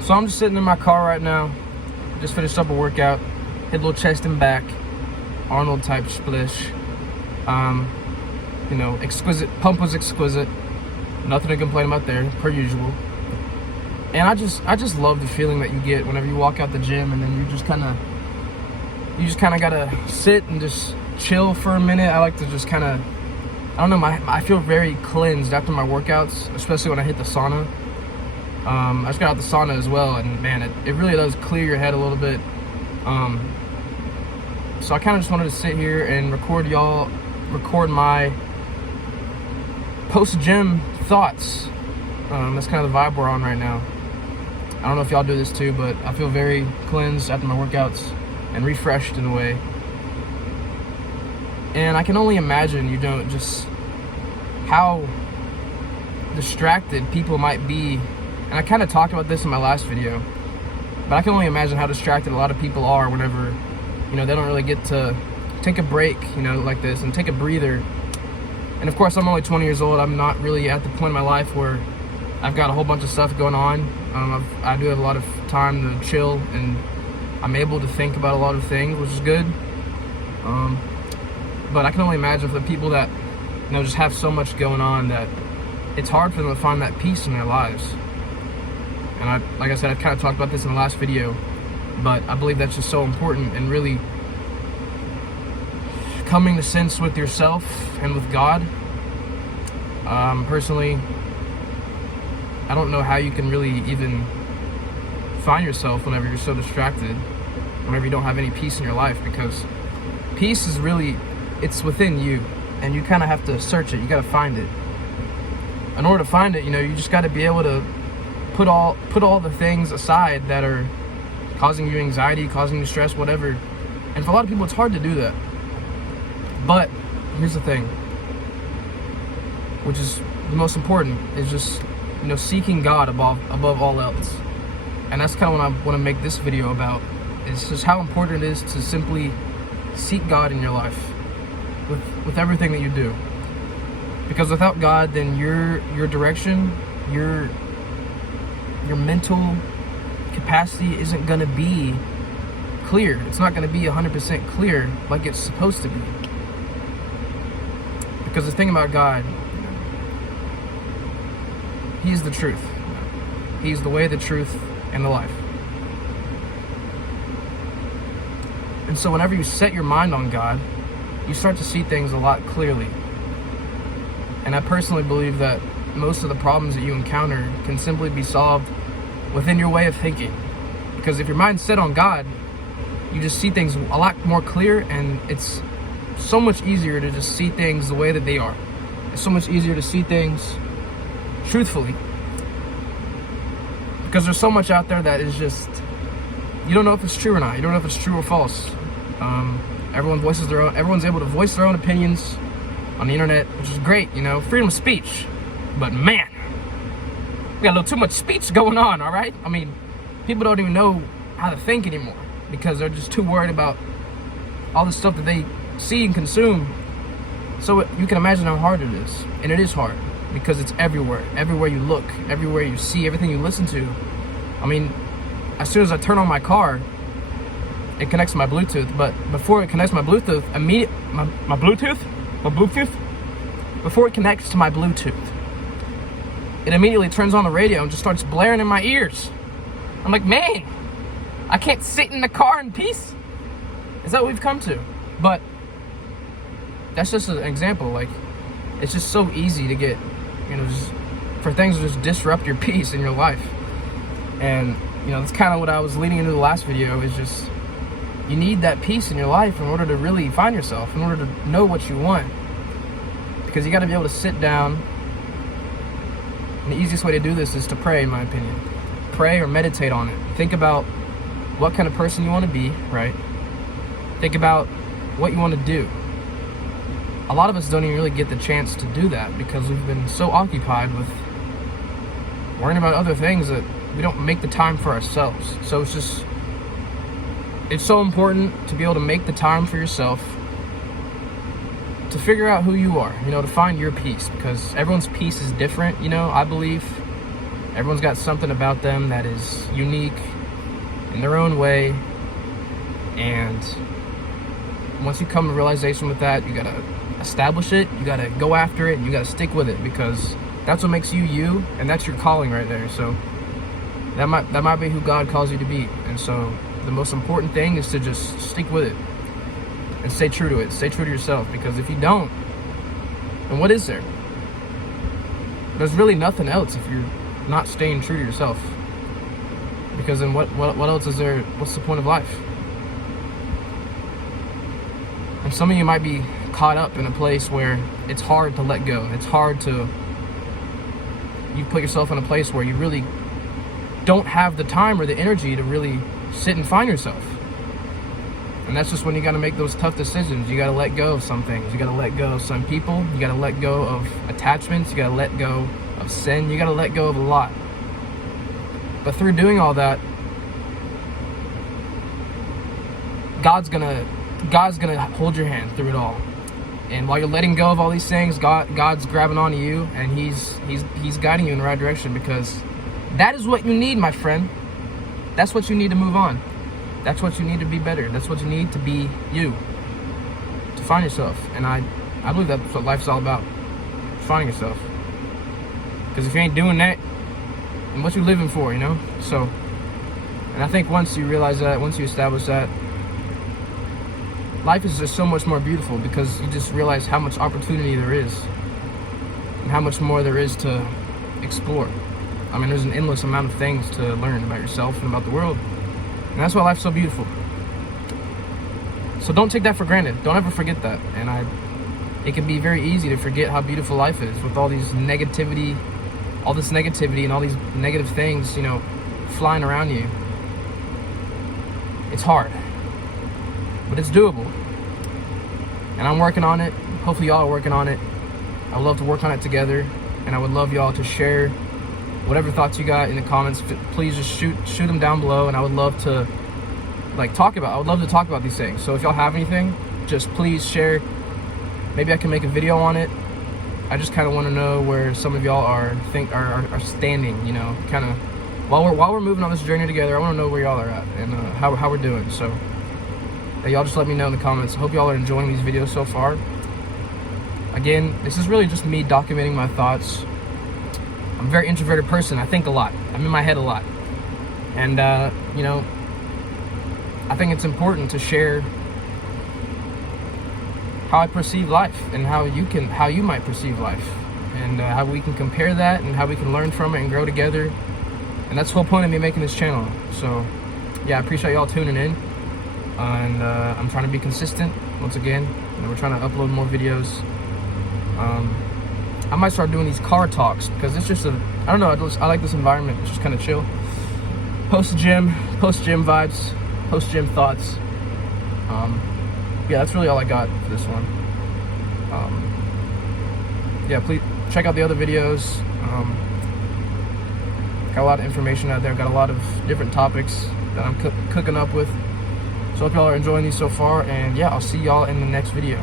So I'm just sitting in my car right now. Just finished up a workout. Hit a little chest and back. Arnold type splish. Exquisite. Pump was exquisite. Nothing to complain about there, per usual. And I just love the feeling that you get whenever you walk out the gym and then you just kind of gotta sit and just chill for a minute. I like to just kind of, I don't know, I feel very cleansed after my workouts, especially when I hit the sauna. I just got out the sauna as well, and man, it really does clear your head a little bit. So I kind of just wanted to sit here and record my post-gym thoughts. That's kind of the vibe we're on right now. I don't know if y'all do this too, but I feel very cleansed after my workouts and refreshed in a way. And I can only imagine, just how distracted people might be. And I kind of talked about this in my last video, but I can only imagine how distracted a lot of people are whenever, they don't really get to take a break, like this, and take a breather. And of course, I'm only 20 years old. I'm not really at the point in my life where I've got a whole bunch of stuff going on. I do have a lot of time to chill, and I'm able to think about a lot of things, which is good. But I can only imagine for the people that, just have so much going on that it's hard for them to find that peace in their lives. And like I said, I kind of talked about this in the last video, but I believe that's just so important, and really coming to sense with yourself and with God. Personally, I don't know how you can really even find yourself whenever you're so distracted, whenever you don't have any peace in your life, because peace is really, it's within you, and you kind of have to search it. You got to find it. In order to find it, you just got to be able to put all the things aside that are causing you anxiety, causing you stress, whatever. And for a lot of people, it's hard to do that. But here's the thing, which is the most important, is just seeking God above all else. And that's kind of what I want to make this video about. It's just how important it is to simply seek God in your life with everything that you do. Because without God, then your direction, your mental capacity isn't going to be clear. It's not going to be 100% clear like it's supposed to be. Because the thing about God, He's the truth. He's the way, the truth, and the life. And so whenever you set your mind on God, you start to see things a lot clearly. And I personally believe that most of the problems that you encounter can simply be solved within your way of thinking. Because if your mind's set on God, you just see things a lot more clear, and it's so much easier to just see things the way that they are. It's so much easier to see things truthfully. Because there's so much out there that is just, you don't know if it's true or not. You don't know if it's true or false. Everyone's able to voice their own opinions on the internet, which is great, freedom of speech. But man, we got a little too much speech going on, all right? I mean, people don't even know how to think anymore because they're just too worried about all the stuff that they see and consume. So you can imagine how hard it is. And it is hard because it's everywhere. Everywhere you look, everywhere you see, everything you listen to. I mean, as soon as I turn on my car, it connects to my Bluetooth. But before it connects to my Bluetooth, before it connects to my Bluetooth, it immediately turns on the radio and just starts blaring in my ears. I'm like, man, I can't sit in the car in peace. Is that what we've come to? But that's just an example. Like, it's just so easy to get, for things to just disrupt your peace in your life. And, that's kind of what I was leading into the last video, is just, you need that peace in your life in order to really find yourself, in order to know what you want. Because you got to be able to sit down. And the easiest way to do this is to pray, in my opinion. Pray or meditate on it. Think about what kind of person you want to be, right? Think about what you want to do. A lot of us don't even really get the chance to do that because we've been so occupied with worrying about other things that we don't make the time for ourselves. So it's so important to be able to make the time for yourself, to figure out who you are, to find your peace, because everyone's peace is different, I believe. Everyone's got something about them that is unique in their own way. And once you come to realization with that, you gotta establish it, you gotta go after it, and you gotta stick with it, because that's what makes you you, and that's your calling right there. So that might be who God calls you to be. And so the most important thing is to just stick with it and stay true to it. Stay true to yourself, because if you don't, then what is there? There's really nothing else if you're not staying true to yourself. Because then what else is there? What's the point of life? And some of you might be caught up in a place where it's hard to let go. It's hard to, you put yourself in a place where you really don't have the time or the energy to really sit and find yourself. And that's just when you got to make those tough decisions. You got to let go of some things. You got to let go of some people. You got to let go of attachments. You got to let go of sin. You got to let go of a lot. But through doing all that, God's gonna hold your hand through it all. And while you're letting go of all these things, God's grabbing onto you, and He's guiding you in the right direction, because that is what you need, my friend. That's what you need to move on. That's what you need to be better. That's what you need to be you, to find yourself. And I believe that's what life's all about, finding yourself. Because if you ain't doing that, then what you living for, you know? So, and I think once you realize that, once you establish that, life is just so much more beautiful, because you just realize how much opportunity there is and how much more there is to explore. I mean, there's an endless amount of things to learn about yourself and about the world. And that's why life's so beautiful. So don't take that for granted. Don't ever forget that. And it can be very easy to forget how beautiful life is with all this negativity and all these negative things, you know, flying around you. It's hard, but it's doable. And I'm working on it. Hopefully y'all are working on it. I would love to work on it together, and I would love y'all to share whatever thoughts you got in the comments. Please just shoot them down below, and I would love to talk about these things. So if y'all have anything, just please share. Maybe I can make a video on it. I just kind of want to know where some of y'all are standing, you know, kind of while we're moving on this journey together. I want to know where y'all are at and how we're doing. So y'all just let me know in the comments. I hope y'all are enjoying these videos so far. Again, this is really just me documenting my thoughts. I'm a very introverted person. I think a lot. I'm in my head a lot. And, you know, I think it's important to share how I perceive life and how you might perceive life, and how we can compare that and how we can learn from it and grow together. And that's the whole point of me making this channel. So, yeah, I appreciate y'all tuning in. And I'm trying to be consistent once again. You know, we're trying to upload more videos. I might start doing these car talks, because it's just I don't know, I like this environment. It's just kind of chill. Post-gym vibes, post-gym thoughts. Yeah, that's really all I got for this one. Yeah, please check out the other videos. Got a lot of information out there. Got a lot of different topics that I'm cooking up with. So I hope y'all are enjoying these so far. And yeah, I'll see y'all in the next video.